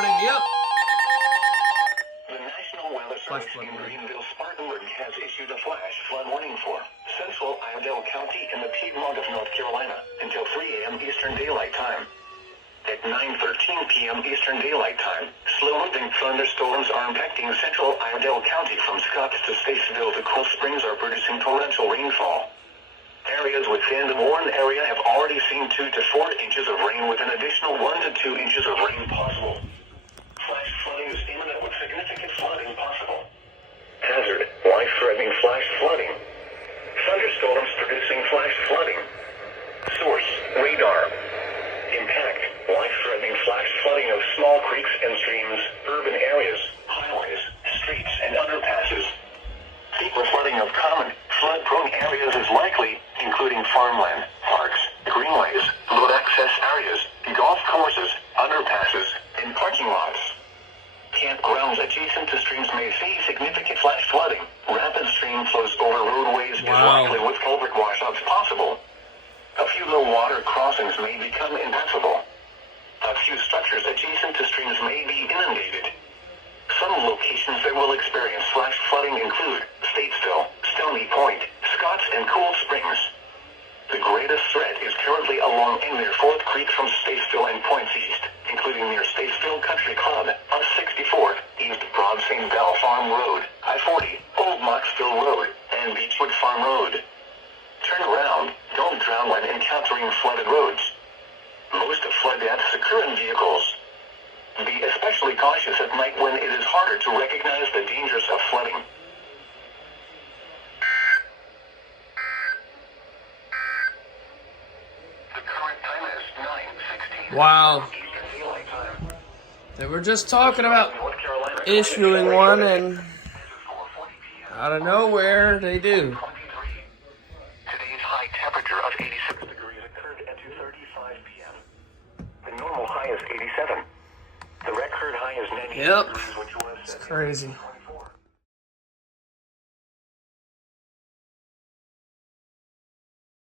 warning. Yep. The National Weather Service in Greenville-Spartanburg has issued a flash flood warning for central Iredell County in the Piedmont of North Carolina until 3 a.m. Eastern Daylight Time. At 9:13 p.m. Eastern Daylight Time, slow-moving thunderstorms are impacting central Iredell County from Scotts to Statesville to Cool Springs are producing torrential rainfall. Areas within the Warren area have already seen 2 to 4 inches of rain with an additional 1 to 2 inches of rain possible. Flash flooding is imminent with significant flooding possible. Hazard, life-threatening flash flooding. Thunderstorms producing flash flooding. Source, radar. Impact, life-threatening flash flooding of small creeks and streams, urban areas, highways, streets, and underpasses. Deeper flooding of common, flood-prone areas is likely, including farmland, parks, greenways, road-access areas, golf courses, underpasses, and parking lots. Campgrounds adjacent to streams may see significant flash flooding. Rapid stream flows over roadways is likely with culvert washouts possible. A few low-water crossings may become impassable. A few structures adjacent to streams may be inundated. Some locations that will experience flash flooding include Statesville, Stony Point, Scotts, and Cool Springs. The greatest threat is currently along and near Fourth Creek from Statesville and points east, including near Statesville Country Club, on 64th, East Broad St. Bell Farm Road, I-40, Old Knoxville Road, and Beechwood Farm Road. Turn around, don't drown when encountering flooded roads. Most flood deaths occur in vehicles. Be especially cautious at night when it is harder to recognize the dangers of flooding. The current time is 9:16. Wow. They were just talking about issuing one, and out of nowhere they do. Today's high temperature of 86 degrees occurred at 2:35 p.m. The normal high is 87. The record high is 98 Yep. degrees, which was It's crazy.